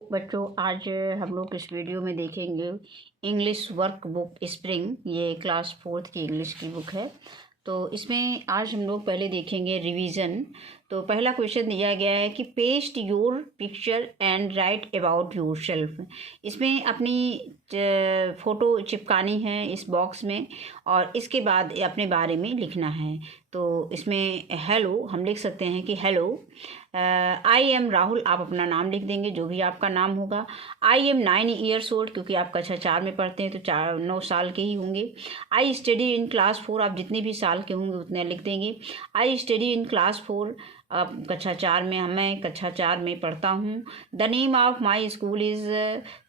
बच्चों, आज हम लोग इस वीडियो में देखेंगे इंग्लिश वर्क बुक स्प्रिंग। ये क्लास 4th की इंग्लिश की बुक है। तो इसमें आज हम लोग पहले देखेंगे रिवीजन। तो पहला क्वेश्चन दिया गया है कि paste your picture and right about your self. इसमें अपनी फ़ोटो चिपकानी है इस बॉक्स में और इसके बाद अपने बारे में लिखना है। तो इसमें हेलो हम लिख सकते हैं कि हेलो आई एम राहुल। आप अपना नाम लिख देंगे, जो भी आपका नाम होगा। आई एम 9 ईयर्स ओल्ड, क्योंकि आप कक्षा 4 में पढ़ते हैं तो 9 साल के ही होंगे। आई स्टडी इन क्लास 4, आप जितने भी साल के होंगे उतने लिख देंगे। आई स्टडी इन क्लास 4, आप कक्षा 4 में, मैं कक्षा 4 में पढ़ता हूँ। The name of my school is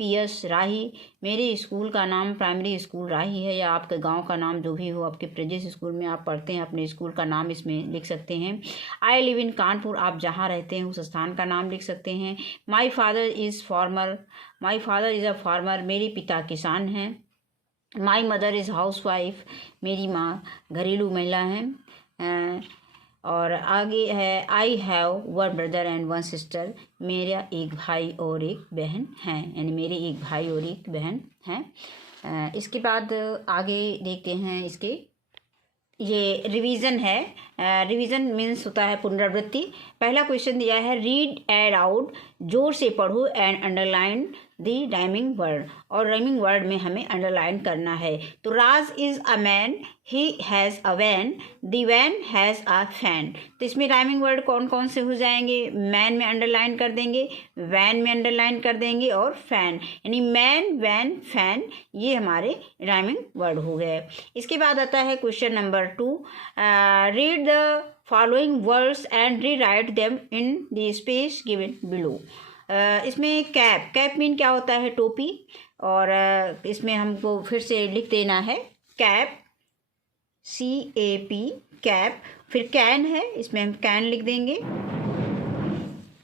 PS राही। मेरे स्कूल का नाम प्राइमरी स्कूल राही है, या आपके गांव का नाम जो भी हो, आपके जिस स्कूल में आप पढ़ते हैं अपने स्कूल का नाम इसमें लिख सकते हैं। आई लिव इन कानपुर, आप जहाँ रहते हैं उस स्थान का नाम लिख सकते हैं। My father is farmer, my father is a farmer, मेरे पिता किसान हैं। My mother is house wife, मेरी माँ घरेलू महिला हैं। और आगे है I have 1 brother and 1 sister, मेरा एक भाई और एक बहन है, यानी मेरे एक भाई और एक बहन हैं। इसके बाद आगे देखते हैं इसके, ये रिवीजन है। रिवीजन मीन्स होता है पुनरावृत्ति। पहला क्वेश्चन दिया है रीड एड आउट, जोर से पढ़ो and underline the rhyming word, और राइमिंग वर्ड में हमें अंडरलाइन करना है। तो Raj is a man, he has a van, the van has a fan. तो इसमें राइमिंग वर्ड कौन कौन से हो जाएंगे? मैन में अंडरलाइन कर देंगे, वैन में अंडरलाइन कर देंगे और फैन, यानी मैन वैन फैन, ये हमारे राइमिंग वर्ड हो गए। इसके बाद आता है question number 2, read the following words and rewrite them in the space given below. इसमें कैप, कैप मीन क्या होता है? टोपी। और इसमें हमको फिर से लिख देना है कैप, CAP कैप। फिर कैन है, इसमें हम कैन लिख देंगे,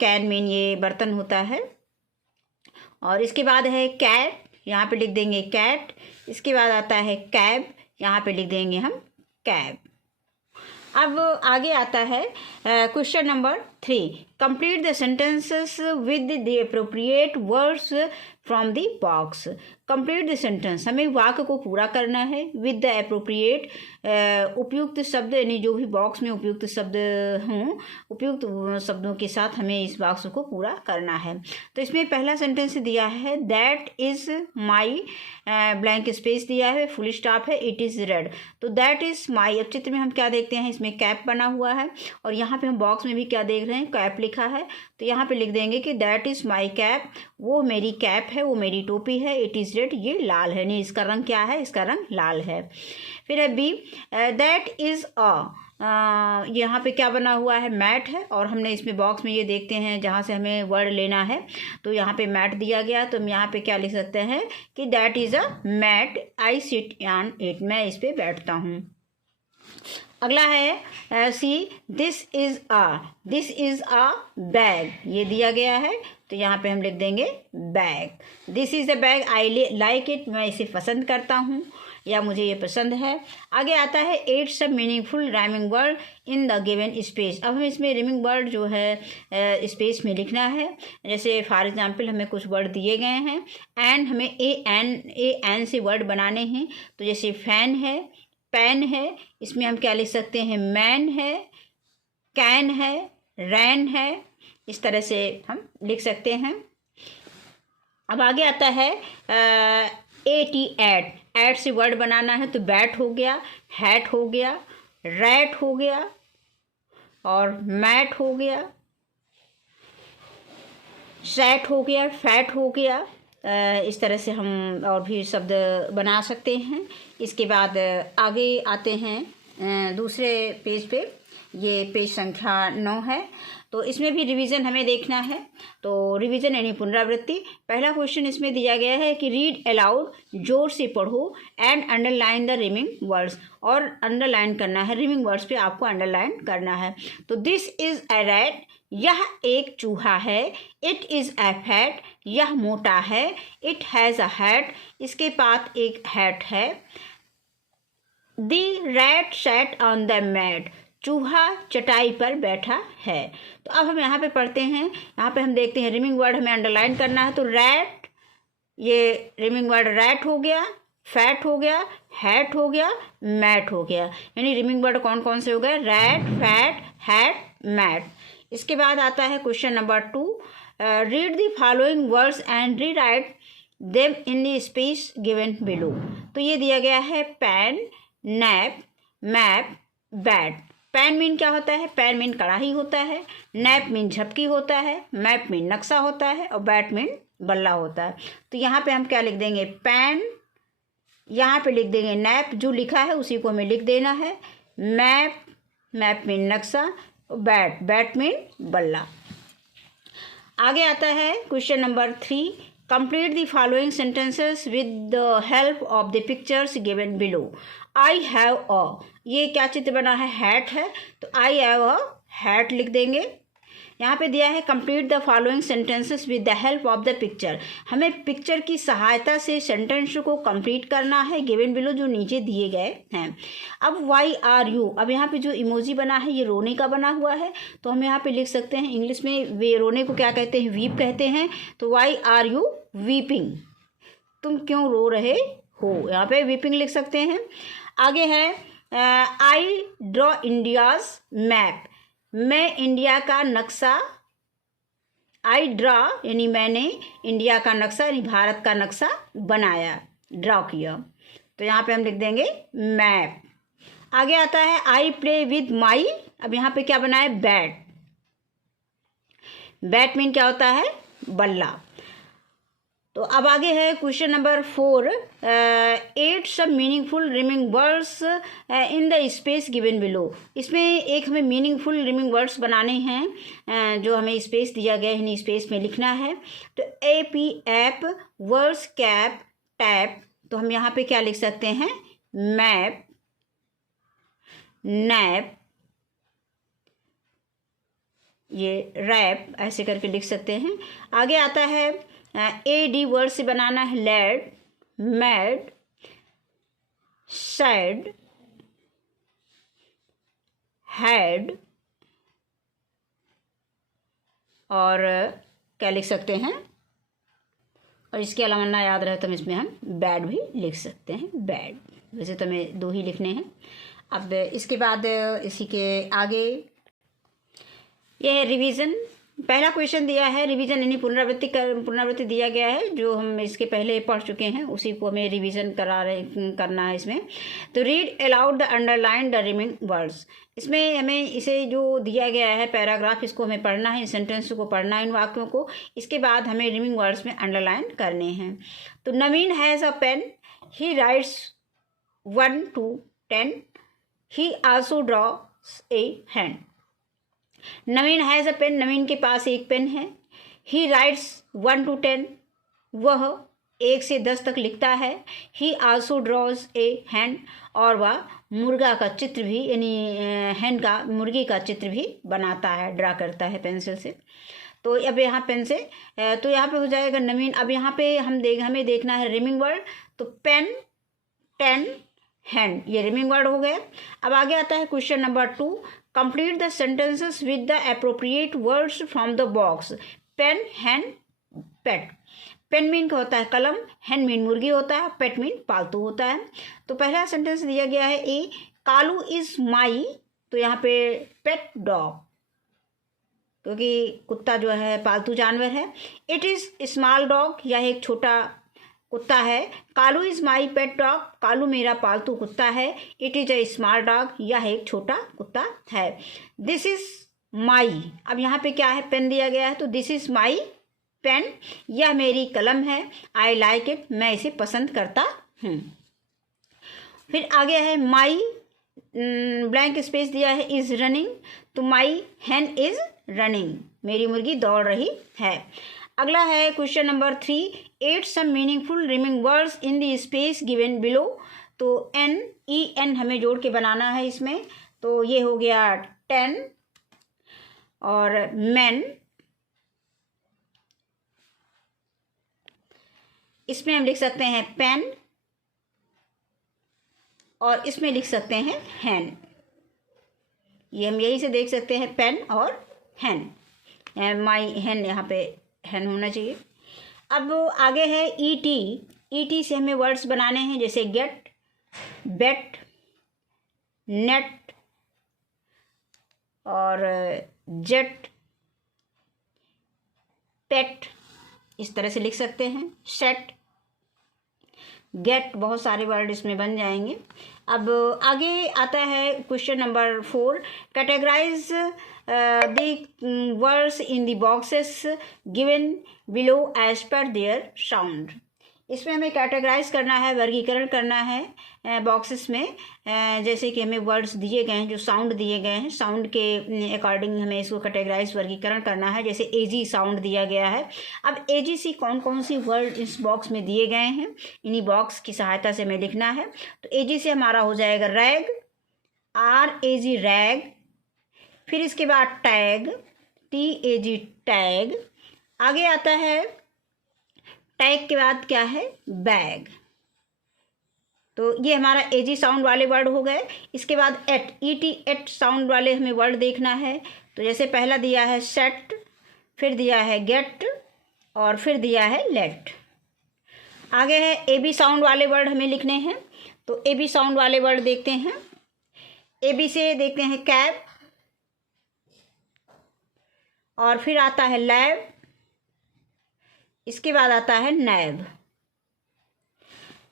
कैन मीन ये बर्तन होता है। और इसके बाद है कैट, यहाँ पे लिख देंगे कैट। इसके बाद आता है कैब, यहाँ पे लिख देंगे हम कैब। अब आगे आता है question number 3, complete the sentences with the appropriate words from the box. Complete the sentence, हमें वाक्य को पूरा करना है विद द अप्रोप्रिएट, उपयुक्त शब्द, यानी जो भी बॉक्स में उपयुक्त शब्द हों, उपयुक्त शब्दों के साथ हमें इस बॉक्स को पूरा करना है। तो इसमें पहला सेंटेंस दिया है that is my, blank space दिया है, फुल स्टॉप है, इट इज़ रेड। तो दैट इज़ माई, अब चित्र में हम क्या देखते हैं? इसमें कैप बना हुआ है, और यहाँ पे हम बॉक्स में भी क्या देख रहे हैं? कैप लिखा है। तो यहाँ पे लिख देंगे कि दैट इज़ माई कैप, वो मेरी कैप है, वो मेरी टोपी है। इट इज़ रेड, ये लाल है, नहीं इसका रंग क्या है? इसका रंग लाल है। फिर है बी, दैट इज़ यहाँ पे क्या बना हुआ है? मैट है, और हमने इसमें बॉक्स में ये देखते हैं जहाँ से हमें वर्ड लेना है, तो यहाँ पे मैट दिया गया, तो हम यहाँ पे क्या लिख सकते हैं कि that is a mat, I sit on it, मैं इस पे बैठता हूँ। अगला है C, this is a bag, ये दिया गया है, तो यहाँ पे हम लिख देंगे bag. This is a bag, I like it, मैं इसे पसंद करता हूँ, या मुझे ये पसंद है। आगे आता है 8 सब meaningful rhyming word in the given space. अब हमें इसमें राइमिंग वर्ड जो है स्पेस में लिखना है। जैसे फॉर एग्जांपल हमें कुछ वर्ड दिए गए हैं, एंड हमें ए एन से वर्ड बनाने हैं। तो जैसे फैन है, पेन है, इसमें हम क्या लिख सकते हैं? मैन है, कैन है, रैन है, इस तरह से हम लिख सकते हैं। अब आगे आता है एट से वर्ड बनाना है, तो बैट हो गया, हैट हो गया, रैट हो गया, और मैट हो गया, सैट हो गया, फैट हो गया। इस तरह से हम और भी शब्द बना सकते हैं। इसके बाद आगे आते हैं दूसरे पेज पे, ये पेज संख्या 9 है। तो इसमें भी रिवीजन हमें देखना है। तो रिवीजन यानी पुनरावृत्ति। पहला क्वेश्चन इसमें दिया गया है कि रीड अलाउड, जोर से पढ़ो, and underline the rhyming words, और अंडरलाइन करना है, रिमिंग वर्ड्स पे आपको अंडरलाइन करना है। तो दिस इज़ अ रैट, यह एक चूहा है। इट इज़ अ फैट, यह मोटा है। इट हैज़ अ हैट, इसके पास एक हैट है। The rat sat on the mat, चूहा चटाई पर बैठा है। तो अब हम यहाँ पे पढ़ते हैं, यहाँ पे हम देखते हैं रिमिंग वर्ड हमें अंडरलाइन करना है। तो रैट, ये रिमिंग वर्ड रैट हो गया, फैट हो गया, हैट हो गया, मैट हो गया। यानी रिमिंग वर्ड कौन कौन से हो गए? Rat, fat, hat, mat. इसके बाद आता है question number 2, read the following words and rewrite them in the space given below. तो ये दिया गया है pan, nap, map, bat. Pan mean क्या होता है? पैन मीन कढ़ाई होता है, नैप मीन झपकी होता है, मैप मीन नक्शा होता है और बैट मीन बल्ला होता है। तो यहाँ पे हम क्या लिख देंगे? पैन, यहाँ पे लिख देंगे नैप, जो लिखा है उसी को हमें लिख देना है। मैप, मैप मीन नक्शा, बैट, बैट मीन बल्ला। आगे आता है question number 3, complete the following sentences with the help of the pictures given below. I have a, ये क्या चित्र बना है? हैट है, तो आई हैव अ हैट लिख देंगे। यहाँ पे दिया है complete the following sentences with the help of the picture. हमें पिक्चर की सहायता से सेंटेंस को कंप्लीट करना है गिवन बिलो, जो नीचे दिए गए हैं। अब वाई आर यू, अब यहाँ पे जो इमोजी बना है ये रोने का बना हुआ है, तो हम यहाँ पे लिख सकते हैं, इंग्लिश में वे रोने को क्या कहते हैं? वीप कहते हैं। तो वाई आर यू वीपिंग, तुम क्यों रो रहे हो, यहाँ पे वीपिंग लिख सकते हैं। आगे है आई ड्रॉ इंडियाज मैप, मैं इंडिया का नक्शा, आई ड्रा यानी मैंने इंडिया का नक्शा यानी भारत का नक्शा बनाया, ड्रॉ किया। तो यहाँ पे हम लिख देंगे मैप। आगे आता है आई प्ले विद माई, अब यहाँ पे क्या बना है? बैट। बैट मीन क्या होता है? बल्ला। तो अब आगे है क्वेश्चन नंबर 4, 8 सब meaningful rhyming words in the space given below. इसमें एक हमें मीनिंगफुल रिमिंग वर्ड्स बनाने हैं, जो हमें स्पेस दिया गया है, स्पेस में लिखना है। तो A P, app, words, cap, tap. तो हम यहाँ पे क्या लिख सकते हैं? मैप, नैप, ये रैप, ऐसे करके लिख सकते हैं। आगे आता है ए डी वर्ड से बनाना है लैड, मैड, सैड, हैड, और क्या लिख सकते हैं? और इसके अलावा ना याद रहे तो इसमें हम बैड भी लिख सकते हैं, बैड। वैसे तो हमें 2 ही लिखने हैं। अब इसके बाद इसी के आगे यह है रिवीजन। पहला क्वेश्चन दिया है रिवीजन यानी पुनरावृत्ति दिया गया है, जो हम इसके पहले पढ़ चुके हैं, उसी को हमें रिवीजन करना है इसमें। तो read aloud the underline the rhyming words. इसमें हमें इसे जो दिया गया है पैराग्राफ, इसको हमें पढ़ना है, सेंटेंस को पढ़ना है, इन वाक्यों को। इसके बाद हमें रिमिंग वर्ड्स में अंडरलाइन करने हैं। तो Naveen has a pen, he writes 1 to 10, he also draws a hand. Naveen has a pen, Naveen के पास एक पेन है। ही राइट्स 1 to 10, वह 1 से 10 तक लिखता है। He also draws a hand, और वह मुर्गा का चित्र भी यानी हैंड का, मुर्गी का चित्र भी बनाता है, ड्रा करता है पेंसिल से। तो अब यहाँ पेन से तो यहाँ पे हो जाएगा नवीन। अब यहाँ पे हमें देखना है रिमिंग वर्ड। तो पेन, 10, हैंड, ये रिमिंग वर्ड हो गए। अब आगे आता है question number 2, complete the sentences with the appropriate words from the box. Pen, hand, pet. Pen mean क्या होता है? कलम, हैंड मीन मुर्गी होता है, पेट मीन पालतू होता है। तो पहला सेंटेंस दिया गया है ए, कालू इज माई, तो यहाँ पे पेट डॉग, क्योंकि कुत्ता जो है पालतू जानवर है। इट इज स्मॉल डॉग, यह एक छोटा कुत्ता है। Kalu is my pet dog, Kalu मेरा पालतू कुत्ता है। It is a small dog, यह एक छोटा कुत्ता है। दिस इज माई, अब यहाँ पे क्या है? पेन दिया गया है, तो दिस इज माई पेन, यह मेरी कलम है। आई लाइक इट, मैं इसे पसंद करता हूँ। फिर आगे है माई, ब्लैंक स्पेस दिया है, इज रनिंग, तो माई हैन इज रनिंग, मेरी मुर्गी दौड़ रही है। अगला है question number 3, 8 some meaningful rhyming words in the space given below. तो एन, ई एन हमें जोड़ के बनाना है इसमें। तो ये हो गया 10, और मैन, इसमें हम लिख सकते हैं पेन, और इसमें लिख सकते हैं हैन। ये हम यही से देख सकते हैं, पेन और हैन, माई हैन, यहाँ पे हैन होना चाहिए। अब आगे है ईटी। ईटी से हमें वर्ड्स बनाने हैं, जैसे गेट, बेट, नेट और जेट, पेट, इस तरह से लिख सकते हैं। सेट, गेट, बहुत सारे वर्ड इसमें बन जाएंगे। अब आगे आता है question number 4, categorize the words in the boxes given below as per their sound. इसमें हमें कैटेगराइज करना है, वर्गीकरण करना है बॉक्सेस में, जैसे कि हमें वर्ड्स दिए गए हैं, जो साउंड दिए गए हैं, साउंड के अकॉर्डिंग हमें इसको कैटेगराइज वर्गीकरण करना है। जैसे एजी साउंड दिया गया है। अब एजी सी कौन कौन सी वर्ड इस बॉक्स में दिए गए हैं, इन्हीं बॉक्स की सहायता से हमें लिखना है। तो एजी से हमारा हो जाएगा रैग, RAG रैग, फिर इसके बाद टैग, TAG टैग, आगे आता है टैग के बाद क्या है, बैग। तो ये हमारा एजी साउंड वाले वर्ड हो गए। इसके बाद एट, ET एट साउंड वाले हमें वर्ड देखना है। तो जैसे पहला दिया है सेट, फिर दिया है गेट और फिर दिया है लेट। आगे है AB साउंड वाले वर्ड हमें लिखने हैं। तो AB साउंड वाले वर्ड देखते हैं। AB से देखते हैं कैब, और फिर आता है लैब, इसके बाद आता है नैब।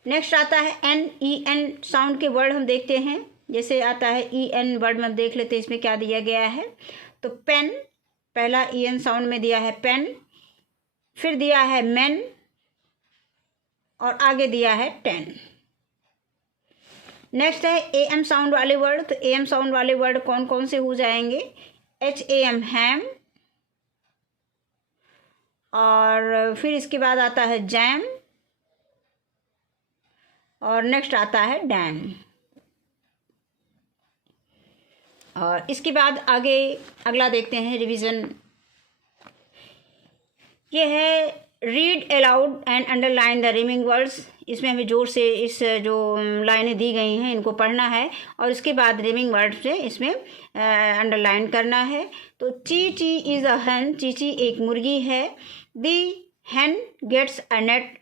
नेक्स्ट आता है EN साउंड के वर्ड हम देखते हैं। जैसे आता है EN वर्ड में देख लेते हैं इसमें क्या दिया गया है। तो पेन, पहला EN साउंड में दिया है पेन, फिर दिया है मैन और आगे दिया है 10। नेक्स्ट है AM साउंड वाले वर्ड। तो AM साउंड वाले वर्ड कौन कौन से हो जाएंगे, HAM हैम, और फिर इसके बाद आता है जैम, और नेक्स्ट आता है डैम। और इसके बाद आगे अगला देखते हैं रिवीजन। ये है read aloud and underline the rhyming words. इसमें हमें जोर से इस जो लाइनें दी गई हैं इनको पढ़ना है और इसके बाद रिमिंग वर्ड्स से इसमें अंडरलाइन करना है। तो ची इज़ अ हैन, चीची एक मुर्गी है। दी हैन गेट्स अ नेट,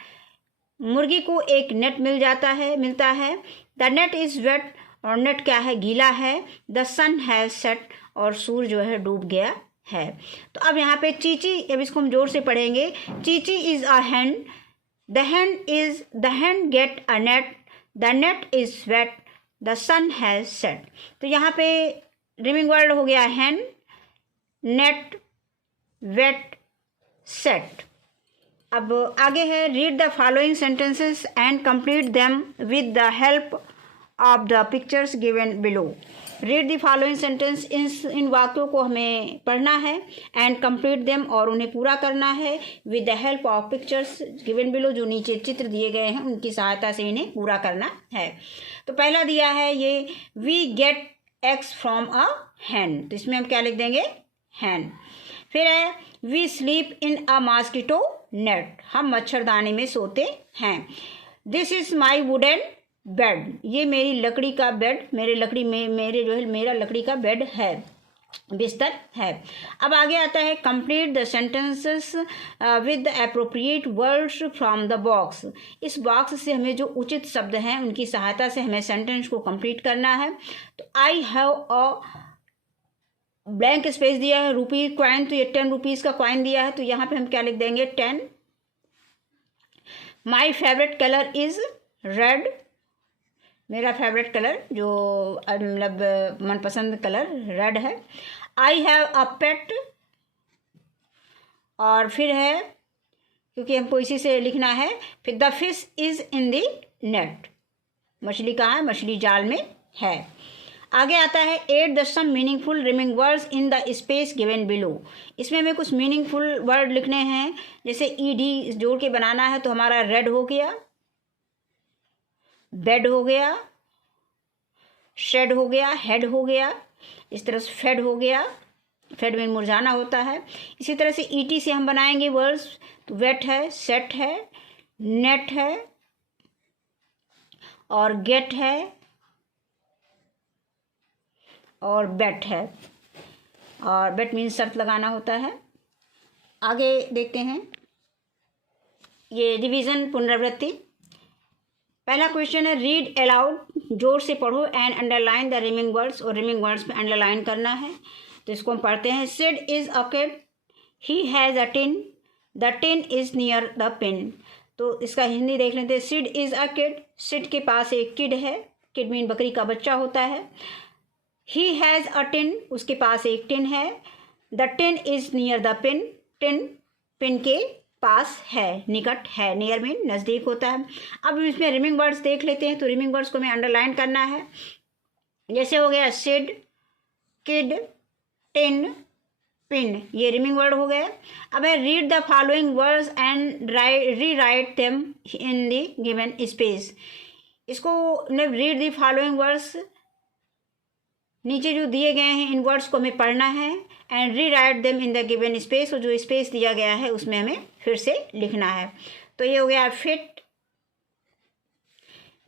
मुर्गी को एक नेट मिलता है। द नेट इज़ वेट, और नेट क्या है, गीला है। द सन हैज़ सेट, और सूर्य जो है डूब गया है। तो अब यहाँ पे चीची, अब इसको हम जोर से पढ़ेंगे। Chichi is a hen, the hen get a net, the net is wet, the sun has set. तो यहाँ पे रिमिंग वर्ड हो गया हैन, नेट, वेट, सेट। अब आगे है read the following sentences and complete them with the help of the pictures given below. Read the following sentence, इन वाक्यों को हमें पढ़ना है, एंड कंप्लीट देम, और उन्हें पूरा करना है, with the help of pictures given below, जो नीचे चित्र दिए गए हैं उनकी सहायता से इन्हें पूरा करना है। तो पहला दिया है ये, we get eggs from a hen, तो इसमें हम क्या लिख देंगे, हैन। फिर है we sleep in a mosquito net, हम मच्छरदानी में सोते हैं। This is my wooden bed, ये मेरी लकड़ी का बेड, मेरे मेरा लकड़ी का बेड है, बिस्तर है। अब आगे आता है complete the sentences with the appropriate words from the box. इस बॉक्स से हमें जो उचित शब्द हैं उनकी सहायता से हमें सेंटेंस को कंप्लीट करना है। तो I have a blank space दिया है, रुपी कॉइन, तो ये 10 रुपीज़ का कॉइन दिया है, तो यहाँ पे हम क्या लिख देंगे, 10। My favourite colour is red, मेरा फेवरेट कलर जो मतलब मनपसंद कलर रेड है। आई हैव अ पेट, और फिर है क्योंकि हमको इसी से लिखना है, फिर the fish is in the net, मछली कहाँ है, मछली जाल में है। आगे आता है add the some meaningful rhyming words in the space given below. इसमें हमें कुछ मीनिंगफुल वर्ड लिखने हैं, जैसे ईडी जोड़ के बनाना है। तो हमारा रेड हो गया, बेड हो गया, शेड हो गया, हेड हो गया, इस तरह से फेड हो गया, फेड में मुरझाना होता है। इसी तरह से ईटी से हम बनाएंगे वर्ड्स, तो वेट है, सेट है, नेट है और गेट है और बेट है, और बेट मीन्स शर्त लगाना होता है। आगे देखते हैं ये रिवीजन पुनरावृत्ति। पहला क्वेश्चन है रीड अलाउड, जोर से पढ़ो, and underline the rhyming words, और रिमिंग वर्ड्स में अंडरलाइन करना है। तो इसको हम पढ़ते हैं। Sid is a kid, he has a tin, the tin is near the pin. तो इसका हिंदी देख लेते हैं। Sid is a kid, Sid के पास एक किड है, किड मीन बकरी का बच्चा होता है। ही हैज़ अ टिन, उसके पास एक टिन है। The tin is near the pin, tin pin के पास है, निकट है, नियर में नज़दीक होता है। अब इसमें रिमिंग वर्ड्स देख लेते हैं। तो रिमिंग वर्ड्स को हमें अंडरलाइन करना है। जैसे हो गया सिड, किड, टिन, पिन, ये रिमिंग वर्ड हो गया। अब है read the following words and rewrite them in the given space. इसको रीड द फॉलोइंग वर्ड्स, नीचे जो दिए गए हैं इन वर्ड्स को हमें पढ़ना है, and rewrite them in the given space, और जो स्पेस दिया गया है उसमें हमें फिर से लिखना है। तो ये हो गया फिट,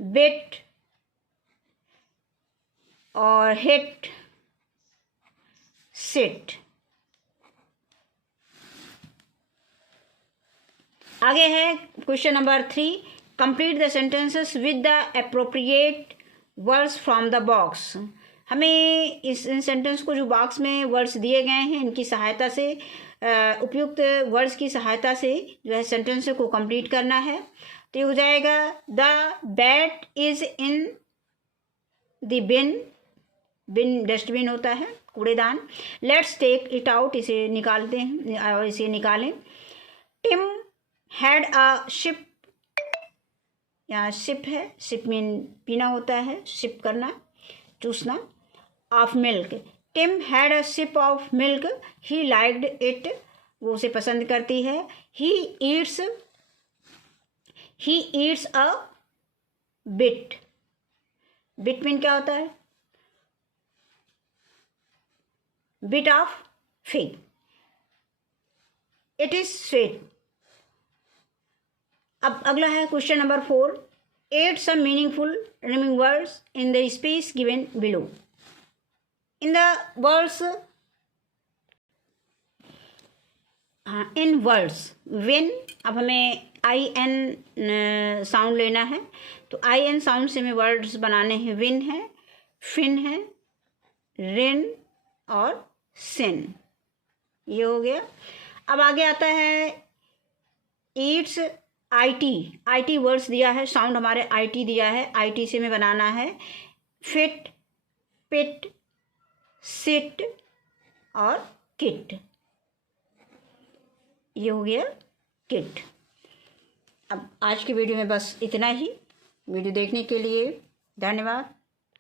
बिट और हिट, सिट। आगे है question number 3, complete the sentences with the appropriate words from the box. हमें इन सेंटेंस को, जो बॉक्स में वर्ड्स दिए गए हैं, इनकी सहायता से, उपयुक्त वर्ड्स की सहायता से जो है सेंटेंस को कंप्लीट करना है। तो ये हो जाएगा the bat is in the bin, bin dustbin होता है, कूड़ेदान। लेट्स टेक इट आउट, इसे निकालते हैं, इसे निकालें। टिम हैड अ शिप, यहाँ शिप है, शिप मीन पीना होता है, शिप करना, चूसना, of milk. Tim had a sip of milk, he liked it, वो उसे पसंद करती है। He eats a bit, bit mean क्या होता है, bit of fig. It is sweet. अब अगला है question number 4, add some meaningful rhyming words in the space given below. In the words, in words when, अब हमें IN साउंड लेना है। तो IN साउंड से हमें वर्ड्स बनाने हैं। विन है, फिन है, रिन और सिन, ये हो गया। अब आगे आता है ईट्स, IT वर्ड्स दिया है, साउंड हमारे IT दिया है, IT से हमें बनाना है फिट, पिट, सिट और किट, ये हो गया किट। अब आज की वीडियो में बस इतना ही। वीडियो देखने के लिए धन्यवाद।